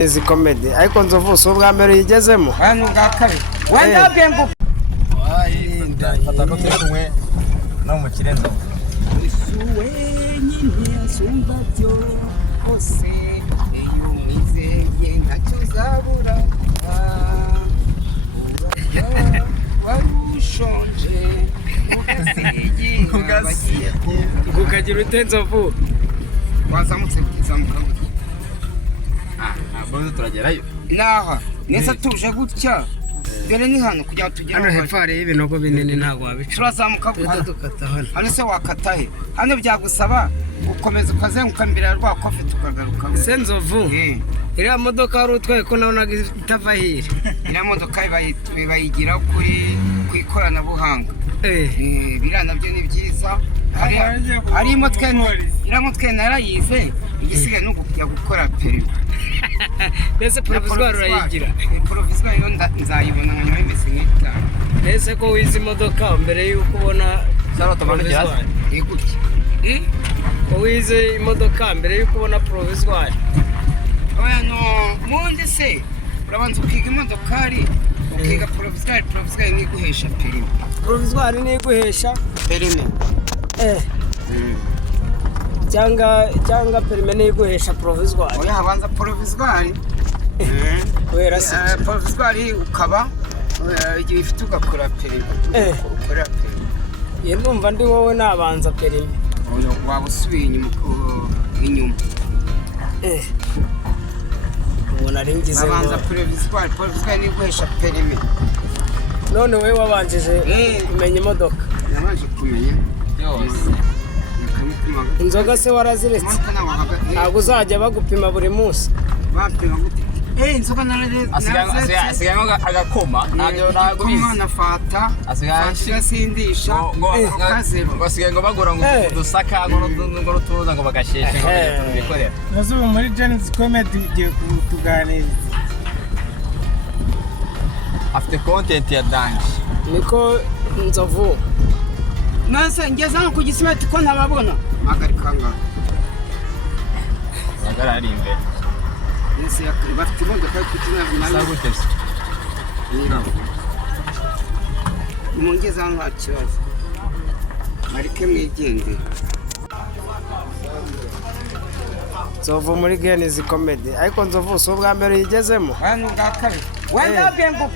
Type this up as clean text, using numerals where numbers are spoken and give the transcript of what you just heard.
Izi comedy ariko Nzovu so bwa mbere yigezemo hano bwa kabiri wenda byengo fata ko tumwe no mu kirendo isuwe nyine asumba byo hose iyo mwizeye ntacyo zabura warushonje ukagira ute Nzovu wazamutse kizamuka Abantu turagerayo naha neza tuje gutya dore ni hano kujya tugera hano hepfo hari ibinogo binini ntago wabica turazamuka dukata hano hano se wakata he hano byagusaba gukomeza ukazenguka mbere ya rwa kofe tukagaruka se Nzovu iriya modoka wari utwaye ko nabonaga itava hiri iriya modoka bayigira kuri ku ikoranabuhanga biriya nabyo ni byiza hari imodoka narayize igisigaye no kujya gukora perimi mbese provisoire urayigira provisoire yo nzayibona nka nyuma y'imisi nk'itanu mbese ko wize imodoka mbere y'uko ubona provisoire gutya ko wize imodoka mbere y'uko ubona provisoire oya no mundi se urabanza ukiga imodokari ukiga provisoire ni guhesha perimi provisoire ni guhesha perimi cyangwa perime ni guhesha provisoire oya habanza provisoire kubera se provisoire ukaba igihe ifite ugakora perimi ukora perimi ye ndumva ndi wowe nabanza perime oya waba usubiye inyuma ubona ari ngize babanza provisoire ni guhesha perimi none wowe wabanjije kumenya imodoka nabanje kumenya yose inzoga se waraziretse ntabwo uzajya bagupima buri munsi bapima gute inzoga asigaye agakoma ntabwo bizi na fata asigaye sindisha basigaye ngo bagura ngo dusaka ngo rutuza ngo bagasheshe ngo bikorera Nzovu muri Genz comedy ugiye kutuganiriza afite content ya dance niko Nzovu nase ngeze hano ku gisimenti ko ntababona magarika nga bagara ari imbere nese bafite imodoka yo kutina sagutese mungeze hano nta kibazo marike mwigende Nzovu muri Genz comedy ariko Nzovu so bwa mbere yigezemo hano bwa kabiri wenda byengo